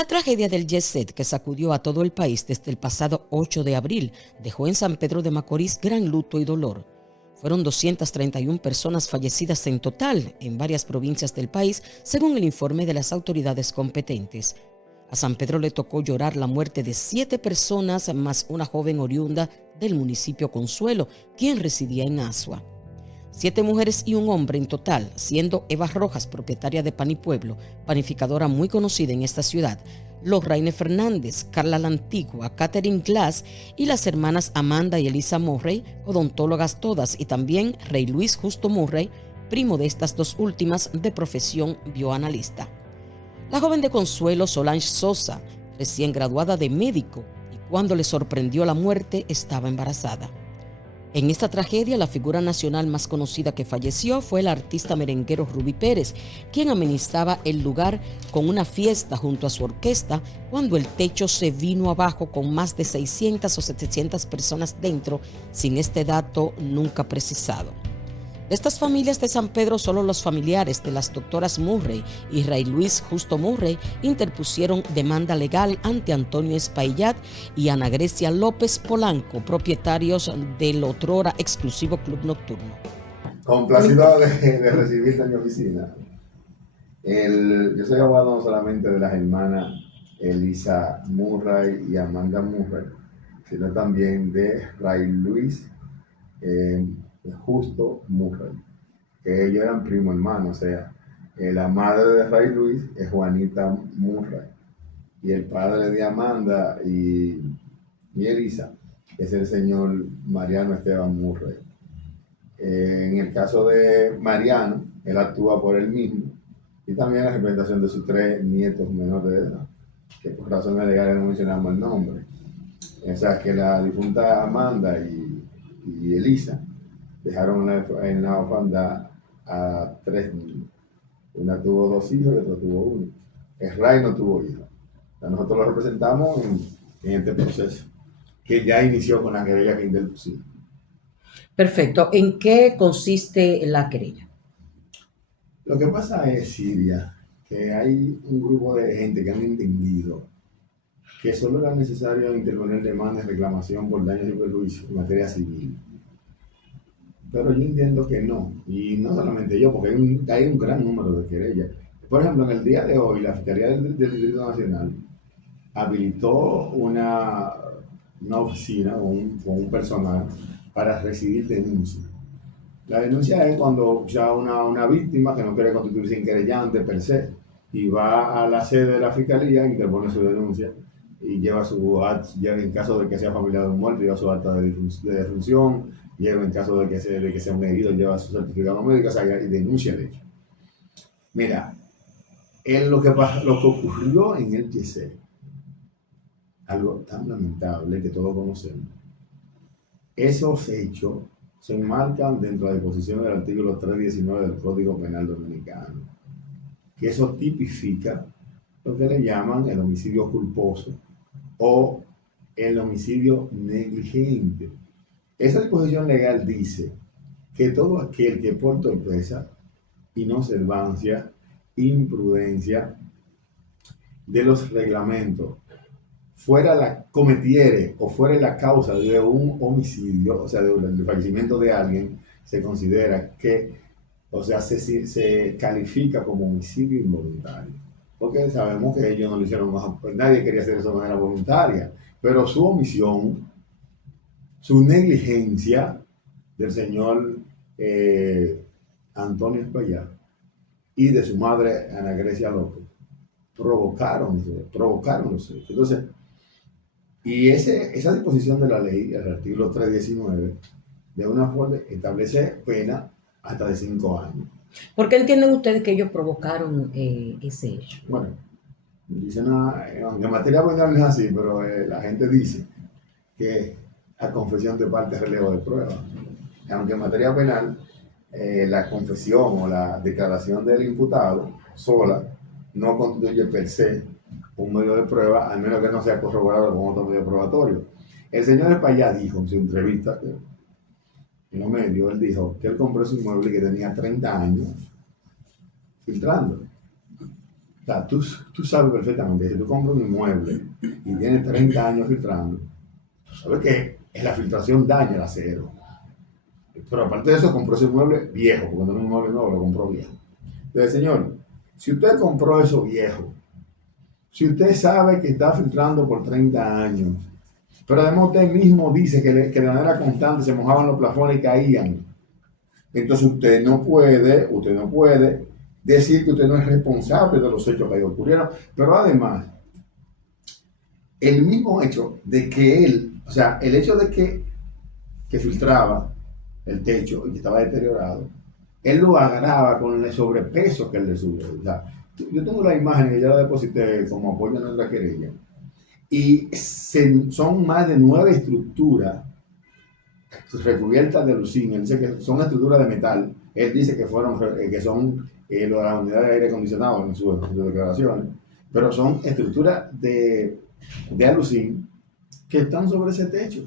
La tragedia del Jet Set, que sacudió a todo el país desde el pasado 8 de abril, dejó en San Pedro de Macorís gran luto y dolor. Fueron 231 personas fallecidas en total en varias provincias del país, según el informe de las autoridades competentes. A San Pedro le tocó llorar la muerte de 7 personas más una joven oriunda del municipio Consuelo, quien residía en Asua. 7 mujeres y un hombre en total, siendo Eva Rojas, propietaria de Pan y Pueblo, panificadora muy conocida en esta ciudad, Lorraine Fernández, Carla la Antigua, Catherine Glass y las hermanas Amanda y Elisa Murray, odontólogas todas, y también Rey Luis Justo Murray, primo de estas dos últimas de profesión bioanalista. La joven de Consuelo, Solange Sosa, recién graduada de médico, y cuando le sorprendió la muerte estaba embarazada. En esta tragedia, la figura nacional más conocida que falleció fue el artista merenguero Rubí Pérez, quien amenizaba el lugar con una fiesta junto a su orquesta cuando el techo se vino abajo con más de 600 o 700 personas dentro, sin este dato nunca precisado. De estas familias de San Pedro, solo los familiares de las doctoras Murray y Rey Luis Justo Murray interpusieron demanda legal ante Antonio Espaillat y Ana Grecia López Polanco, propietarios del otrora exclusivo Club Nocturno. Complacido de recibirte en mi oficina. Yo soy abogado no solamente de las hermanas Elisa Murray y Amanda Murray, sino también de Ray Luis Justo Murray, que ellos eran primo hermano, o sea, la madre de Ray Luis es Juanita Murray y el padre de Amanda y Elisa es el señor Mariano Esteban Murray. En el caso de Mariano, él actúa por él mismo y también la representación de sus 3 nietos menores de edad, que por razones legales no mencionamos el nombre. O sea que la difunta Amanda y Elisa dejaron en la orfandad a 3 niños. Una tuvo 2 hijos y otra tuvo 1. El Ray no tuvo hijos. O sea, nosotros lo representamos en este proceso, que ya inició con la querella que interpusimos. Perfecto. ¿En qué consiste la querella? Lo que pasa es, Silvia, que hay un grupo de gente que han entendido que solo era necesario interponer demandas de reclamación por daños y perjuicios en materia civil. Pero yo entiendo que no, y no solamente yo, porque hay un gran número de querellas. Por ejemplo, en el día de hoy, la Fiscalía del Distrito Nacional habilitó una oficina o un personal para recibir denuncias. La denuncia es cuando ya una víctima que no quiere constituirse en querellante per se y va a la sede de la Fiscalía, interpone su denuncia y lleva en caso de que sea familiar de un muerto, lleva su acta de defunción, lleva en caso de que sea un herido, lleva su certificado médico, o sea, y denuncia el hecho. Mira, lo que ocurrió en el TC, algo tan lamentable que todos conocemos, esos hechos se enmarcan dentro de la disposición del artículo 319 del Código Penal Dominicano, que eso tipifica lo que le llaman el homicidio culposo o el homicidio negligente. Esa disposición legal dice que todo aquel que por torpeza, inobservancia, imprudencia de los reglamentos cometiere o fuera la causa de un homicidio, o sea, del fallecimiento de alguien, se considera que, o sea, se califica como homicidio involuntario. Porque sabemos que ellos no lo hicieron, pues nadie quería hacer eso de manera voluntaria, pero su omisión, su negligencia del señor Antonio Espaillat y de su madre Ana Grecia López provocaron los hechos. Entonces, y esa disposición de la ley, el artículo 319, de una forma establece pena hasta de 5 años. ¿Por qué entienden ustedes que ellos provocaron ese hecho? Bueno, dicen, aunque en materia penal no es así, pero la gente dice que la confesión de parte es relevo de prueba. Aunque en materia penal, la confesión o la declaración del imputado sola no constituye per se un medio de prueba, al menos que no sea corroborado con otro medio probatorio. El señor Espaillat dijo en su entrevista en los medios, él dijo que él compró su inmueble que tenía 30 años filtrándolo. O sea, tú sabes perfectamente que si tú compras un inmueble y tienes 30 años filtrando, tú sabes que la filtración daña el acero. Pero aparte de eso, compró ese inmueble viejo, porque no es un inmueble nuevo, lo compró viejo. Entonces, señor, si usted compró eso viejo, si usted sabe que está filtrando por 30 años, pero además usted mismo dice que de manera constante se mojaban los plafones y caían, entonces usted no puede decir que usted no es responsable de los hechos que ahí ocurrieron. Pero además, el mismo hecho de que él, o sea, el hecho de que filtraba el techo y que estaba deteriorado, él lo agrava con el sobrepeso que él le sube. O sea, yo tengo la imagen que yo la deposité como apoyo a nuestra querella, y son más de 9 estructuras recubiertas de alucinio. Él dice que son estructuras de metal. Él dice que son las unidades de aire acondicionado en sus declaraciones, pero son estructuras de alucinio que están sobre ese techo.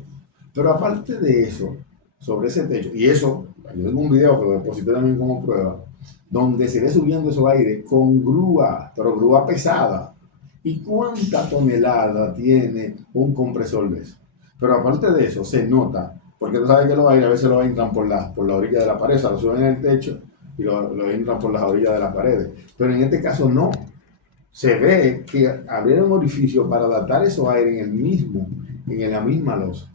Pero aparte de eso, sobre ese techo, y eso, yo tengo un video que lo deposité también como prueba, donde se ve subiendo esos aires con grúa, pero grúa pesada. ¿Y cuánta tonelada tiene un compresor de eso? Pero aparte de eso, se nota, porque tú sabes que los aires a veces lo entran por la orilla de la pared, o sea, lo suben en el techo y lo entran por las orillas de las paredes. Pero en este caso no. Se ve que abrieron un orificio para adaptar esos aires en la misma losa.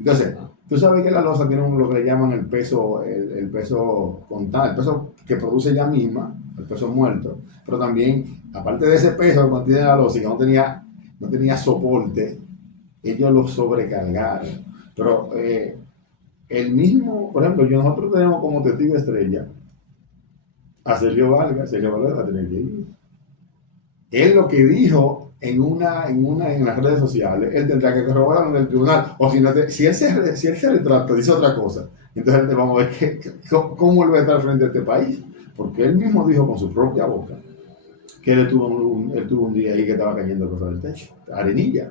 Entonces, tú sabes que la losa tiene lo que le llaman el peso constante, el peso que produce ella misma, el peso muerto, pero también, aparte de ese peso que contiene la losa y que no tenía soporte, ellos lo sobrecargaron. Pero el mismo, por ejemplo, nosotros tenemos como testigo estrella a Sergio Vargas va a tener que ir. Él lo que dijo en las redes sociales, él tendrá que corroborarlo en el tribunal, o si él se retracta, dice otra cosa, entonces vamos a ver cómo él va a estar frente a este país, porque él mismo dijo con su propia boca que él tuvo un día ahí que estaba cayendo cosas del techo, arenilla.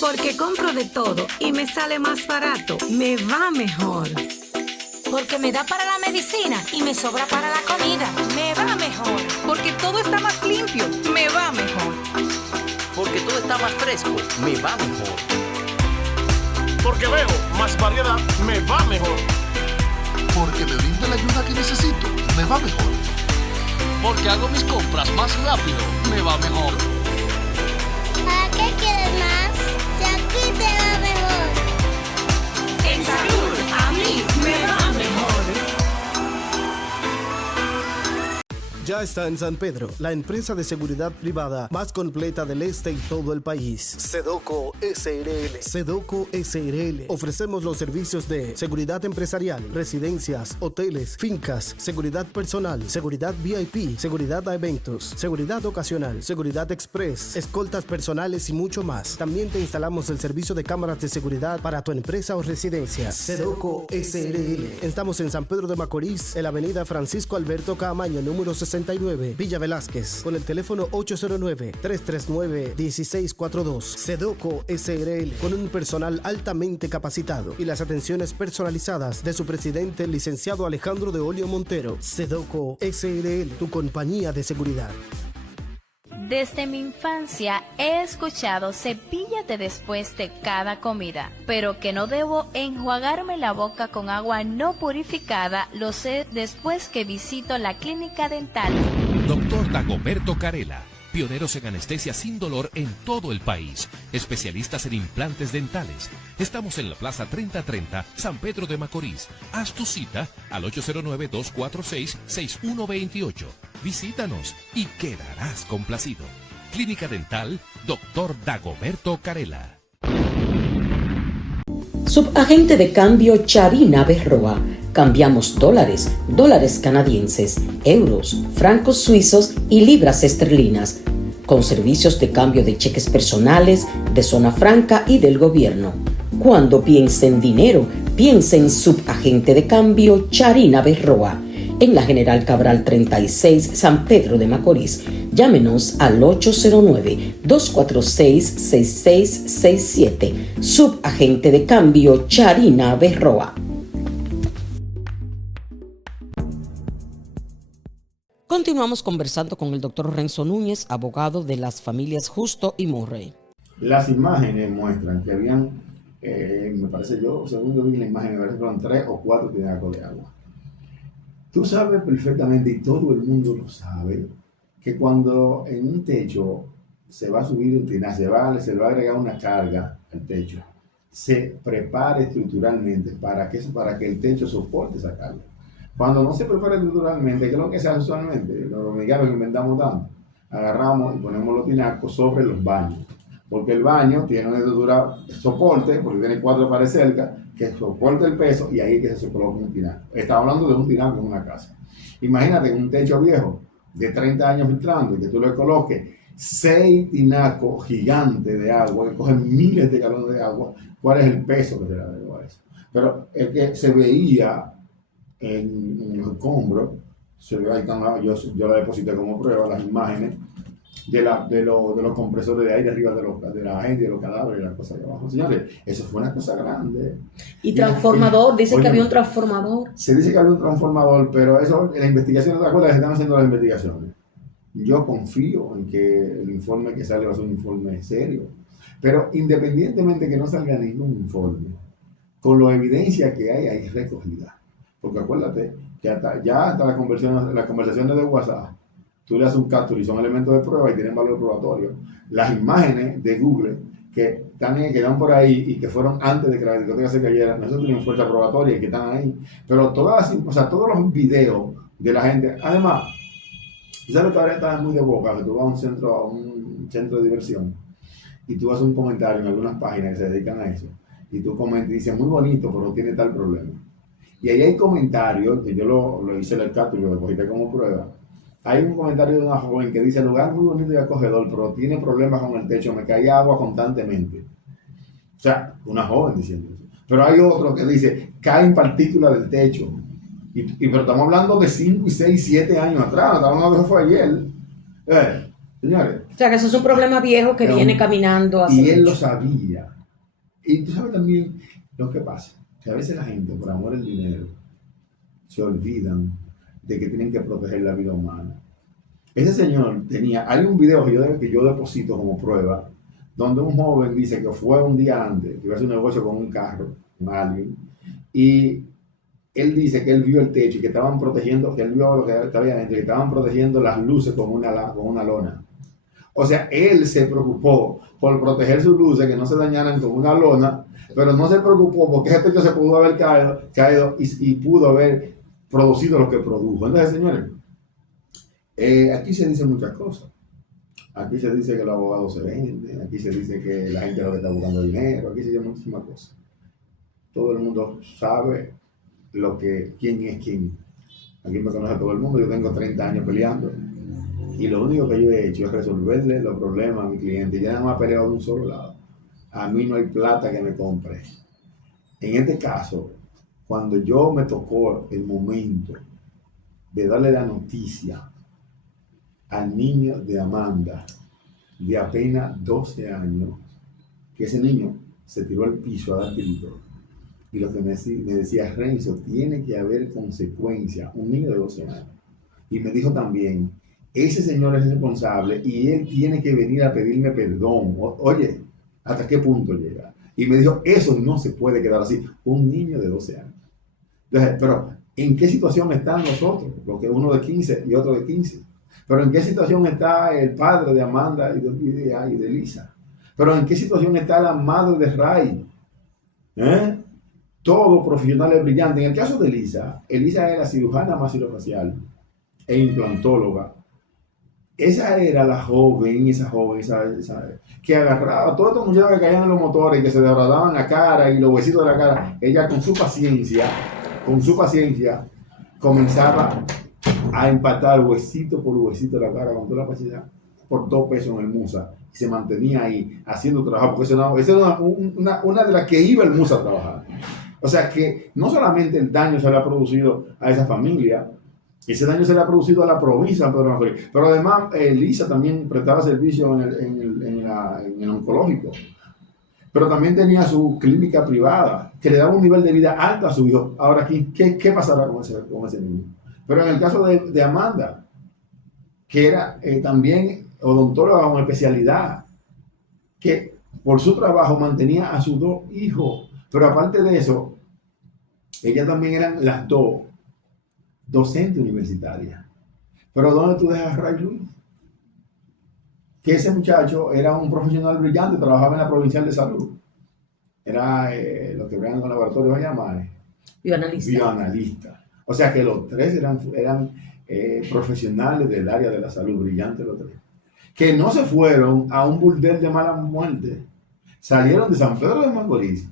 Porque compro de todo y me sale más barato, me va mejor. Porque me da para la medicina y me sobra para la comida, me va mejor. Porque todo está más limpio, me va mejor. Porque todo está más fresco, me va mejor. Porque veo más variedad, me va mejor. Porque me brinda la ayuda que necesito, me va mejor. Porque hago mis compras más rápido, me va mejor. ¿Para qué quieres más? Si aquí te va mejor. En salud, a mí me va mejor. Ya está en San Pedro, la empresa de seguridad privada más completa del este y todo el país. Sedoco SRL. Sedoco SRL. Ofrecemos los servicios de seguridad empresarial, residencias, hoteles, fincas, seguridad personal, seguridad VIP, seguridad a eventos, seguridad ocasional, seguridad express, escoltas personales y mucho más. También te instalamos el servicio de cámaras de seguridad para tu empresa o residencia. Sedoco SRL. Estamos en San Pedro de Macorís, en la avenida Francisco Alberto Caamaño, número 69, Villa Velázquez, con el teléfono 809-339-1642. Sedoco SRL, con un personal altamente capacitado y las atenciones personalizadas de su presidente, el licenciado Alejandro de Olio Montero. Sedoco SRL, tu compañía de seguridad. Desde mi infancia he escuchado cepíllate después de cada comida, pero que no debo enjuagarme la boca con agua no purificada, lo sé después que visito la clínica dental. Doctor Dagoberto Carela, pioneros en anestesia sin dolor en todo el país, especialistas en implantes dentales. Estamos en la Plaza 3030, San Pedro de Macorís. Haz tu cita al 809-246-6128. Visítanos y quedarás complacido. Clínica Dental, Doctor Dagoberto Carela. Subagente de cambio Charina Berroa. Cambiamos dólares canadienses, euros, francos suizos y libras esterlinas, con servicios de cambio de cheques personales, de zona franca y del gobierno. Cuando piense en dinero, piense en Subagente de cambio Charina Berroa, en la General Cabral 36, San Pedro de Macorís. Llámenos al 809-246-6667. Subagente de cambio Charina Berroa. Continuamos conversando con el doctor Renzo Núñez, abogado de las familias Justo y Murray. Las imágenes muestran que habían, me parece yo, según yo vi la imagen, me parece que fueron 3 o 4 tinacos de agua. Tú sabes perfectamente, y todo el mundo lo sabe, que cuando en un techo se va a subir un tinaco, se va a agregar una carga al techo, se prepara estructuralmente para que el techo soporte esa carga. Cuando no se prepara estructuralmente, ¿qué es lo que se hace usualmente? Los dominicanos que inventamos tanto, agarramos y ponemos los tinacos sobre los baños, porque el baño tiene una estructura soporte, porque tiene 4 paredes cerca, que soporte el peso, y ahí es que se coloca un tinaco. Estamos hablando de un tinaco en una casa. Imagínate un techo viejo de 30 años filtrando y que tú le coloques 6 tinacos gigantes de agua que cogen miles de galones de agua. ¿Cuál es el peso que se le agregó a eso? Pero el que se veía en los escombros, se ve ahí, yo la deposité como prueba, las imágenes de los compresores de aire arriba de la gente, de los cadáveres y las cosas de abajo. Señores, eso fue una cosa grande. Y transformador, dice que había un transformador. Se dice que había un transformador, pero eso, en la investigación, ¿te acuerdas que están haciendo las investigaciones? Yo confío en que el informe que sale va a ser un informe serio. Pero independientemente que no salga ningún informe, con la evidencia que hay ahí recogida. Porque acuérdate que hasta las conversaciones de WhatsApp, tú le haces un capture y son elementos de prueba y tienen valor probatorio. Las imágenes de Google que dan por ahí y que fueron antes de que la discoteca se cayera, nosotros tenemos fuerza probatoria y que están ahí. Pero todos los videos de la gente, además, ¿sabes que ahora está muy de boca? Que tú vas a un centro de diversión y tú haces un comentario en algunas páginas que se dedican a eso y tú comentas y dices, muy bonito, pero tiene tal problema. Y ahí hay comentarios, que yo lo hice en el capture y lo deposité como prueba. Hay un comentario de una joven que dice, el lugar muy bonito y acogedor, pero tiene problemas con el techo, me cae agua constantemente. O sea, una joven diciendo eso. Pero hay otro que dice, caen partículas del techo. Pero estamos hablando de 5 y 6, 7 años atrás, estamos hablando de eso fue ayer. Señores. O sea, que eso es un problema viejo que viene caminando hace Y él mucho. lo sabía. Y tú sabes también lo que pasa, que a veces la gente, por amor al dinero, se olvidan de que tienen que proteger la vida humana. Ese señor hay un video que yo deposito como prueba, donde un joven dice que fue un día antes, que iba a hacer un negocio con un carro, con alguien, y él dice que él vio el techo y que estaban protegiendo, que él vio lo que estaba adentro, que estaban protegiendo las luces con una lona. O sea, él se preocupó por proteger sus luces, que no se dañaran con una lona, pero no se preocupó porque ese techo se pudo haber caído y pudo haber producido lo que produjo. Entonces, señores, aquí se dicen muchas cosas. Aquí se dice que los abogados se venden, aquí se dice que la gente lo que está buscando dinero, aquí se dicen muchísimas cosas. Todo el mundo sabe quién es quién. Aquí me conoce todo el mundo, yo tengo 30 años peleando y lo único que yo he hecho es resolverle los problemas a mi cliente. Ya nada más peleado de un solo lado. A mí no hay plata que me compre. En este caso, cuando yo me tocó el momento de darle la noticia al niño de Amanda, de apenas 12 años, que ese niño se tiró al piso a dar gritos, y lo que me decía, Renzo, tiene que haber consecuencias, un niño de 12 años. Y me dijo también, ese señor es responsable y él tiene que venir a pedirme perdón. Oye, ¿hasta qué punto llega? Y me dijo, eso no se puede quedar así. Un niño de 12 años. Entonces, pero ¿en qué situación están nosotros? Porque uno de 15 y otro de 15. Pero ¿en qué situación está el padre de Amanda y de Lisa? Pero ¿en qué situación está la madre de Ray? Todo profesionales brillantes. En el caso de Elisa era cirujana maxilofacial e implantóloga. Esa era la joven, esa que agarraba todos estos muchachos que caían en los motores, que se degradaban la cara y los huesitos de la cara. Ella con su paciencia, comenzaba a empatar huesito por huesito de la cara con toda la paciencia por 2 pesos en el Musa. Y se mantenía ahí haciendo trabajo, porque esa era una de las que iba el Musa a trabajar. O sea que no solamente el daño se había producido a esa familia, Ese daño se le ha producido a la provincia de San Pedro de Macorís. Pero además, Lisa también prestaba servicio en el oncológico. Pero también tenía su clínica privada, que le daba un nivel de vida alto a su hijo. Ahora, ¿qué pasará con ese niño? Pero en el caso de Amanda, que era también odontóloga con especialidad, que por su trabajo mantenía a sus 2 hijos. Pero aparte de eso, ellas también eran las 2 docentes universitarias. Pero ¿dónde tú dejas a Ray Luis? Que ese muchacho era un profesional brillante, trabajaba en la Provincial de Salud. Era lo que vean en los laboratorios, llamar bioanalista. O sea que los 3 eran profesionales del área de la salud, brillantes los 3. Que no se fueron a un burdel de mala muerte. Salieron de San Pedro de Macorís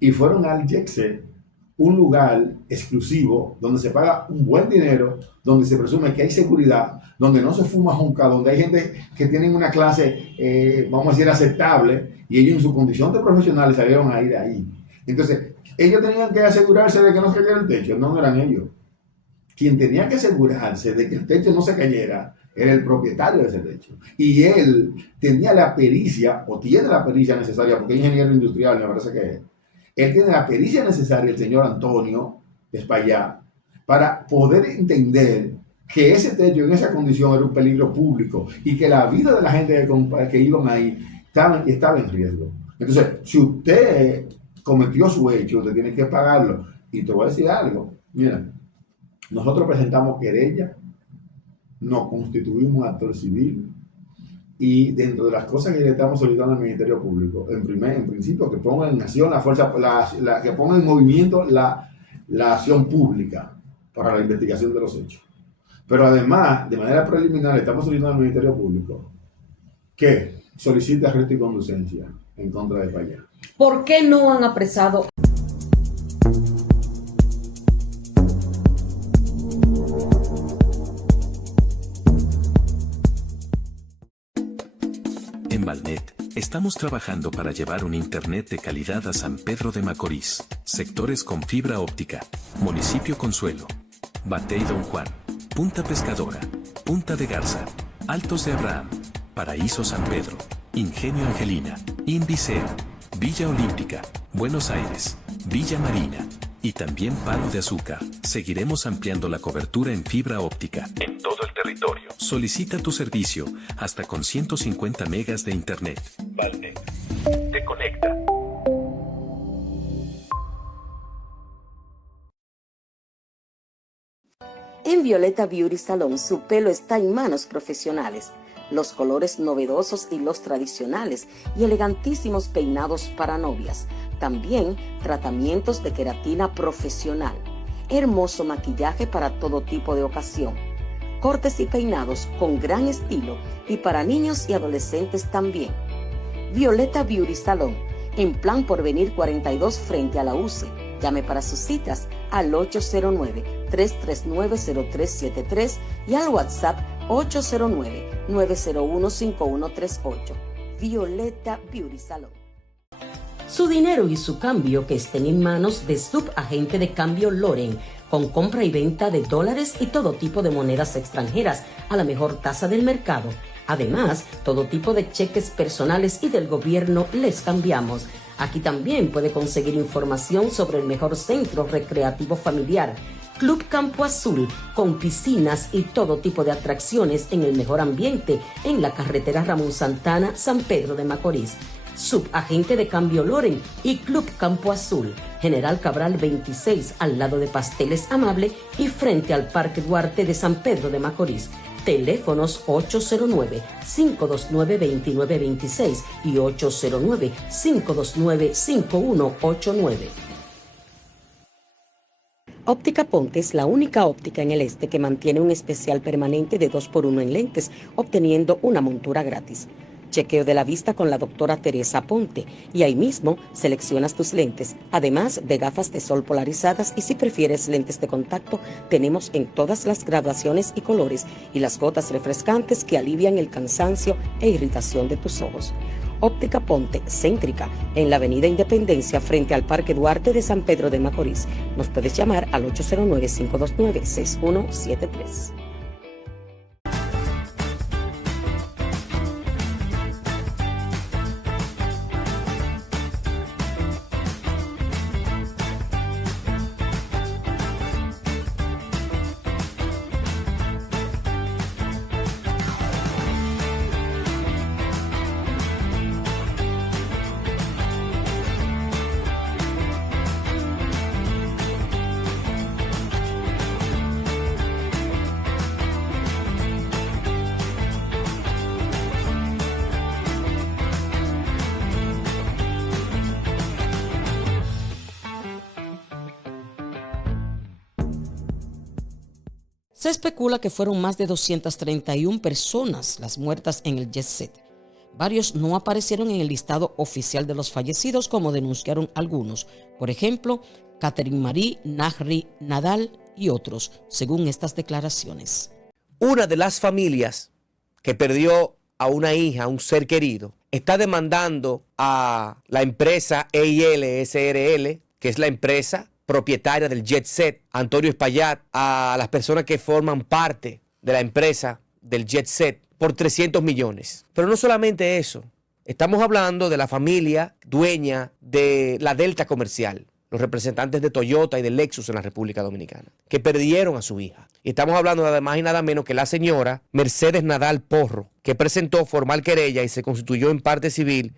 y fueron al Yexé, un lugar exclusivo donde se paga un buen dinero, donde se presume que hay seguridad, donde no se fuma junca, donde hay gente que tienen una clase, vamos a decir, aceptable, y ellos en su condición de profesionales salieron a ir ahí. Entonces, ellos tenían que asegurarse de que no se cayera el techo, no eran ellos. Quien tenía que asegurarse de que el techo no se cayera era el propietario de ese techo. Y él tenía la pericia, o tiene la pericia necesaria, porque es ingeniero industrial, me parece que es. Él tiene la pericia necesaria, el señor Antonio Espaillá, para poder entender que ese techo en esa condición era un peligro público y que la vida de la gente que iban ahí estaba en riesgo. Entonces, si usted cometió su hecho, usted tiene que pagarlo. Y te voy a decir algo. Mira, nosotros presentamos querella, nos constituimos un actor civil, y dentro de las cosas que le estamos solicitando al Ministerio Público, en principio, que ponga en acción la fuerza, que ponga en movimiento la acción pública para la investigación de los hechos. Pero además, de manera preliminar, estamos solicitando al Ministerio Público que solicite arresto y conducencia en contra de Espaillá. ¿Por qué no han apresado? En Valnet, estamos trabajando para llevar un internet de calidad a San Pedro de Macorís, sectores con fibra óptica, Municipio Consuelo, Batey Don Juan, Punta Pescadora, Punta de Garza, Altos de Abraham, Paraíso San Pedro, Ingenio Angelina, Indiceo, Villa Olímpica, Buenos Aires, Villa Marina y también Palo de Azúcar. Seguiremos ampliando la cobertura en fibra óptica en todo el territorio. Solicita tu servicio hasta con 150 megas de internet. Valnet te conecta. En Violeta Beauty Salon su pelo está en manos profesionales. Los colores novedosos y los tradicionales y elegantísimos peinados para novias. También tratamientos de queratina profesional. Hermoso maquillaje para todo tipo de ocasión. Cortes y peinados con gran estilo y para niños y adolescentes también. Violeta Beauty Salon, en Plan Porvenir 42 frente a la UCE. Llame para sus citas al 809-339-0373 y al WhatsApp 809-901-5138. Violeta Beauty Salon. Su dinero y su cambio que estén en manos de Subagente de Cambio Loren, con compra y venta de dólares y todo tipo de monedas extranjeras a la mejor tasa del mercado. Además, todo tipo de cheques personales y del gobierno les cambiamos. Aquí también puede conseguir información sobre el mejor centro recreativo familiar, Club Campo Azul, con piscinas y todo tipo de atracciones en el mejor ambiente en la carretera Ramón Santana, San Pedro de Macorís. Subagente de Cambio Loren y Club Campo Azul, General Cabral 26, al lado de Pasteles Amable y frente al Parque Duarte de San Pedro de Macorís. Teléfonos 809-529-2926 y 809-529-5189. Óptica Ponte es la única óptica en el este que mantiene un especial permanente de 2x1 en lentes, obteniendo una montura gratis. Chequeo de la vista con la doctora Teresa Ponte y ahí mismo seleccionas tus lentes, además de gafas de sol polarizadas y si prefieres lentes de contacto, tenemos en todas las graduaciones y colores y las gotas refrescantes que alivian el cansancio e irritación de tus ojos. Óptica Ponte, céntrica, en la avenida Independencia frente al Parque Duarte de San Pedro de Macorís. Nos puedes llamar al 809-529-6173. Se especula que fueron más de 231 personas las muertas en el jet set. Varios no aparecieron en el listado oficial de los fallecidos, como denunciaron algunos. Por ejemplo, Catherine Marie Nahri Nadal y otros, según estas declaraciones. Una de las familias que perdió a una hija, a un ser querido, está demandando a la empresa EIL SRL, que es la empresa propietaria del jet set, Antonio Espaillat, a las personas que forman parte de la empresa del jet set por 300 millones. Pero no solamente eso, estamos hablando de la familia dueña de la Delta Comercial, los representantes de Toyota y de Lexus en la República Dominicana, que perdieron a su hija. Y estamos hablando nada más y nada menos que la señora Mercedes Nadal Porro, que presentó formal querella y se constituyó en parte civil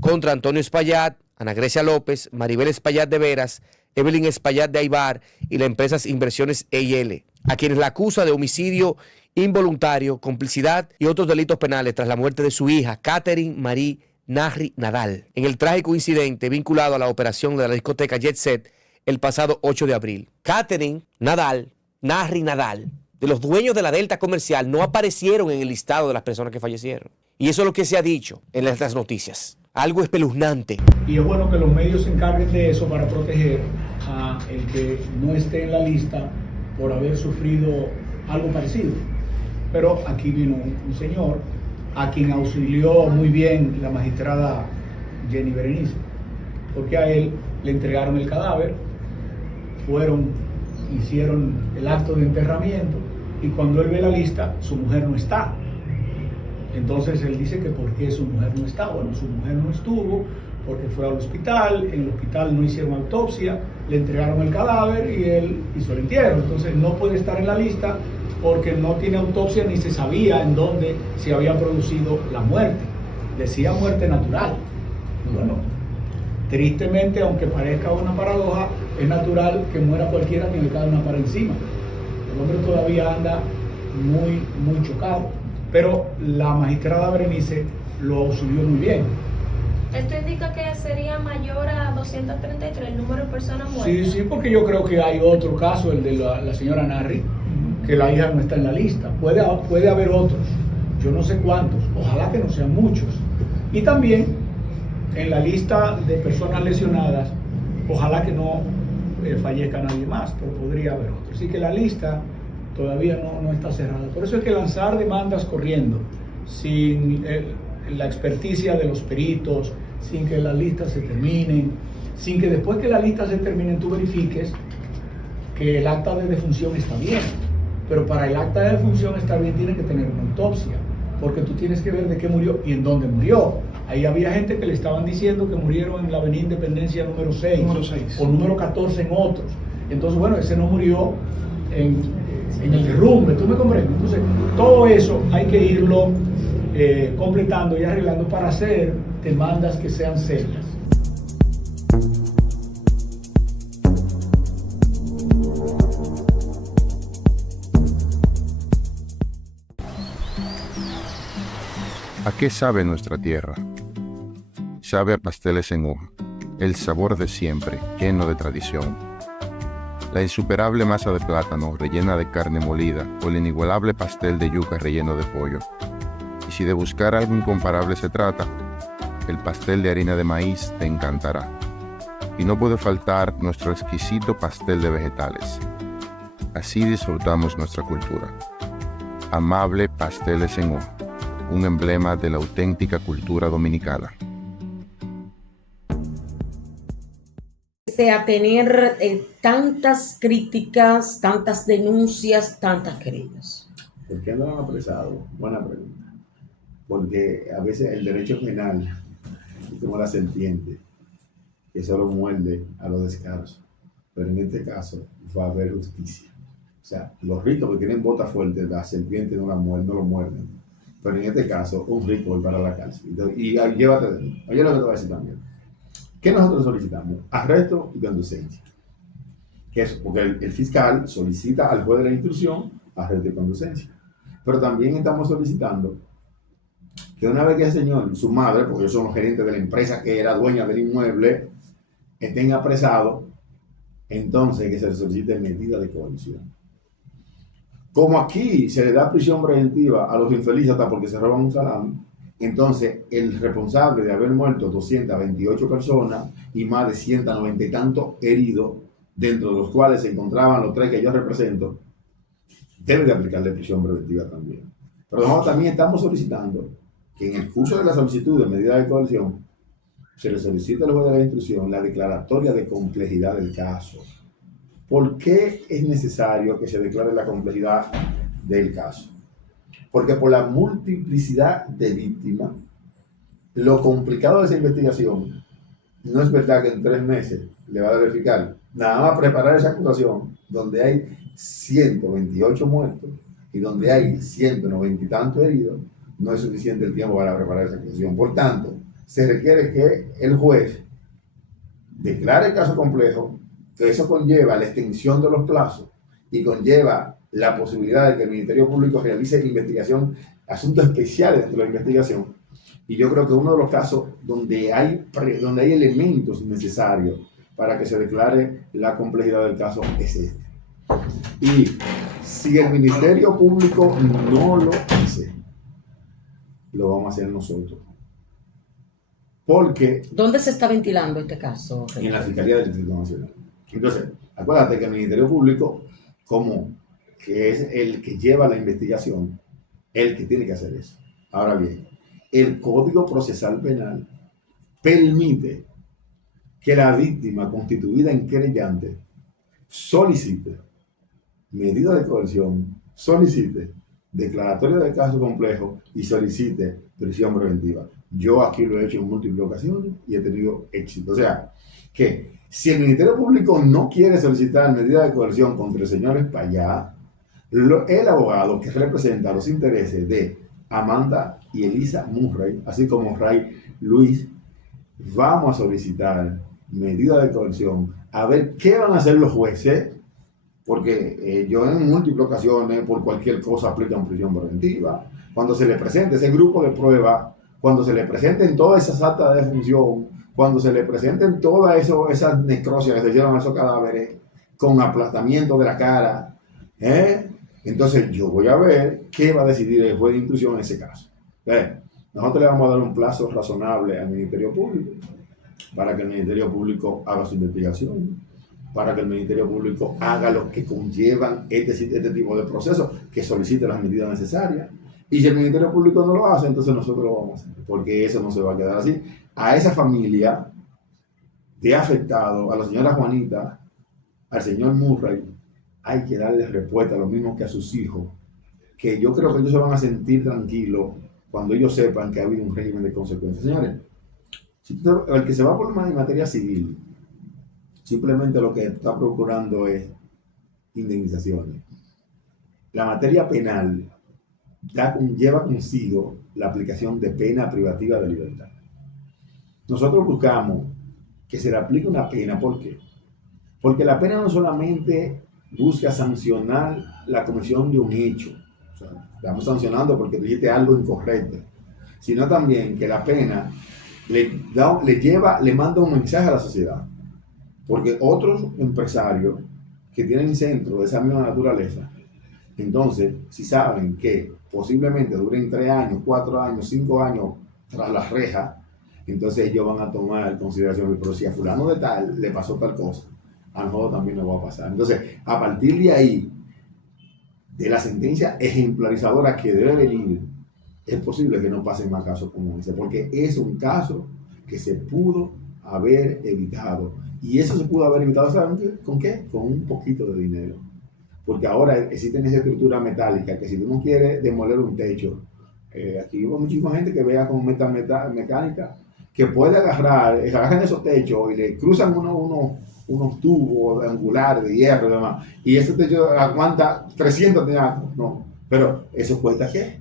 contra Antonio Espaillat, Ana Grecia López, Maribel Espaillat de Veras, Evelyn Espaillat de Aybar y la empresa Inversiones EIL, a quienes la acusa de homicidio involuntario, complicidad y otros delitos penales tras la muerte de su hija, Catherine Marie Nahri Nadal, en el trágico incidente vinculado a la operación de la discoteca Jet Set el pasado 8 de abril. Catherine Nadal, Nahri Nadal, de los dueños de la Delta Comercial, no aparecieron en el listado de las personas que fallecieron. Y eso es lo que se ha dicho en las noticias. Algo espeluznante. Y es bueno que los medios se encarguen de eso para proteger a el que no esté en la lista por haber sufrido algo parecido. Pero aquí vino un señor a quien auxilió muy bien la magistrada Jenny Berenice, porque a él le entregaron el cadáver, hicieron el acto de enterramiento y cuando él ve la lista, su mujer no está. Entonces él dice que ¿por qué su mujer no está? Bueno, su mujer no estuvo porque fue al hospital, en el hospital no hicieron autopsia, le entregaron el cadáver y él hizo el entierro. Entonces no puede estar en la lista porque no tiene autopsia ni se sabía en dónde se había producido la muerte. Decía muerte natural. Bueno, tristemente, aunque parezca una paradoja, es natural que muera cualquiera que le caiga una para encima. El hombre todavía anda muy chocado. Pero la magistrada Berenice lo auxilió muy bien. ¿Esto indica que sería mayor a 233 el número de personas muertas? Sí, porque yo creo que hay otro caso, el de la señora Nahri, que la hija no está en la lista. Puede haber otros, yo no sé cuántos, ojalá que no sean muchos. Y también en la lista de personas lesionadas, ojalá que no fallezca nadie más, pero podría haber otros. Así que la lista todavía no está cerrada. Por eso hay que lanzar demandas corriendo, sin la experticia de los peritos, sin que las listas se terminen, sin que después que la lista se termine tú verifiques que el acta de defunción está bien. Pero para el acta de defunción estar bien tiene que tener una autopsia, porque tú tienes que ver de qué murió y en dónde murió. Ahí había gente que le estaban diciendo que murieron en la avenida Independencia número 6 o número 14 en otros. Entonces, bueno, ese no murió en el derrumbe, ¿tú me comprendes? Entonces, todo eso hay que irlo completando y arreglando para hacer demandas que sean serias. ¿A qué sabe nuestra tierra? Sabe a pasteles en hoja, el sabor de siempre, lleno de tradición. La insuperable masa de plátano rellena de carne molida o el inigualable pastel de yuca relleno de pollo. Y si de buscar algo incomparable se trata, el pastel de harina de maíz te encantará. Y no puede faltar nuestro exquisito pastel de vegetales. Así disfrutamos nuestra cultura. Amable Pasteles en Hoja. un emblema de la auténtica cultura dominicana. A tener tantas críticas, tantas denuncias, tantas querellas? ¿Por qué no lo han apresado? Buena pregunta. Porque a veces el derecho penal es como la serpiente, que solo muerde a los descaros. Pero en este caso va a haber justicia. O sea, los ricos que tienen botas fuertes, la serpiente no lo muerden. Pero en este caso, un rico va para la cárcel. Y llévate de mí. Oye lo que te voy a decir también. ¿Qué nosotros solicitamos? Arresto y conducencia. Que es porque el fiscal solicita al juez de la instrucción arresto y conducencia. Pero también estamos solicitando que una vez que el señor y su madre, porque ellos son los gerentes de la empresa que era dueña del inmueble, estén apresados, entonces que se les solicite medida de coerción. Como aquí se le da prisión preventiva a los infelices hasta porque se roban un salami, entonces el responsable de haber muerto 228 personas y más de 190 y tantos heridos, dentro de los cuales se encontraban los 3 que yo represento, debe de aplicarle prisión preventiva también. Pero nosotros también estamos solicitando que en el curso de la solicitud de medida de coerción se le solicite al juez de la instrucción la declaratoria de complejidad del caso. ¿Por qué es necesario que se declare la complejidad del caso? Porque por la multiplicidad de víctimas, lo complicado de esa investigación, no es verdad que en 3 meses le va a dar el fiscal nada más preparar esa acusación donde hay 128 muertos y donde hay 190 y tantos heridos, no es suficiente el tiempo para preparar esa acusación. Por tanto, se requiere que el juez declare el caso complejo, que eso conlleva la extensión de los plazos y conlleva la posibilidad de que el Ministerio Público realice investigación, asuntos especiales dentro de la investigación. Y yo creo que uno de los casos donde hay elementos necesarios para que se declare la complejidad del caso es este. Y si el Ministerio Público no lo hace, lo vamos a hacer nosotros. Porque... ¿Dónde se está ventilando este caso? En la Fiscalía del Distrito Nacional. Entonces, acuérdate que el Ministerio Público, como que es el que lleva la investigación, el que tiene que hacer eso. Ahora bien, el Código Procesal Penal permite que la víctima constituida en querellante solicite medida de coerción, solicite declaratoria de caso complejo y solicite prisión preventiva. Yo aquí lo he hecho en múltiples ocasiones y he tenido éxito. O sea, que si el Ministerio Público no quiere solicitar medida de coerción contra el señor Espaillá, el abogado que representa los intereses de Amanda y Elisa Murray, así como Ray Luis, vamos a solicitar medida de coerción, a ver qué van a hacer los jueces, porque yo en múltiples ocasiones, por cualquier cosa, aplican prisión preventiva. Cuando se le presente ese grupo de pruebas, cuando se le presenten todas esas actas de defunción, cuando se le presenten todas esas necrosias que se hicieron a esos cadáveres, con aplastamiento de la cara, entonces yo voy a ver qué va a decidir el juez de instrucción en ese caso. Nosotros le vamos a dar un plazo razonable al Ministerio Público para que el Ministerio Público haga su investigación, para que el Ministerio Público haga lo que conllevan este tipo de procesos, que solicite las medidas necesarias. Y si el Ministerio Público no lo hace, entonces nosotros lo vamos a hacer, porque eso no se va a quedar así. A esa familia de afectados, a la señora Juanita, al señor Murray, hay que darle respuesta, lo mismo que a sus hijos, que yo creo que ellos se van a sentir tranquilos cuando ellos sepan que ha habido un régimen de consecuencias. Señores, el que se va por en materia civil, simplemente lo que está procurando es indemnizaciones. La materia penal lleva consigo la aplicación de pena privativa de libertad. Nosotros buscamos que se le aplique una pena. ¿Por qué? Porque la pena no solamente busca sancionar la comisión de un hecho, o sea, estamos sancionando porque dijiste algo incorrecto, sino también que la pena le manda un mensaje a la sociedad. Porque otros empresarios que tienen centros de esa misma naturaleza, entonces, si saben que posiblemente duren 3 años, 4 años, 5 años tras la reja, entonces ellos van a tomar en consideración, pero si a fulano de tal le pasó tal cosa, a nosotros también nos va a pasar. Entonces, a partir de ahí, de la sentencia ejemplarizadora que debe venir es posible que no pasen más casos como ese, porque es un caso que se pudo haber evitado. Y eso se pudo haber evitado, ¿saben con qué? Con un poquito de dinero. Porque ahora existen esas estructuras metálicas que si tú no quieres demoler un techo, aquí hubo muchísima gente que vea con mecánica, que puede agarran esos techos y le cruzan unos tubos angulares de hierro y demás, y ese techo aguanta 300 años, no, pero eso cuesta ¿qué?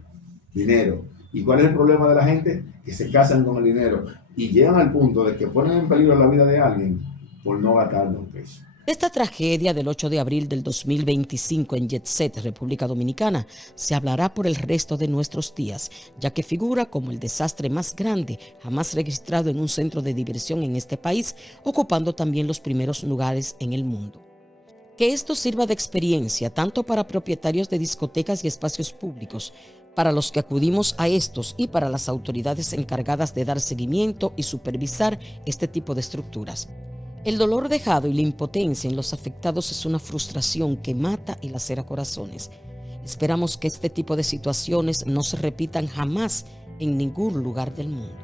Dinero. ¿Y cuál es el problema de la gente? Que se casan con el dinero y llegan al punto de que ponen en peligro la vida de alguien por no gastarle un peso. Esta tragedia del 8 de abril del 2025 en Jet Set, República Dominicana, se hablará por el resto de nuestros días, ya que figura como el desastre más grande jamás registrado en un centro de diversión en este país, ocupando también los primeros lugares en el mundo. Que esto sirva de experiencia tanto para propietarios de discotecas y espacios públicos, para los que acudimos a estos y para las autoridades encargadas de dar seguimiento y supervisar este tipo de estructuras. El dolor dejado y la impotencia en los afectados es una frustración que mata y lacera corazones. Esperamos que este tipo de situaciones no se repitan jamás en ningún lugar del mundo.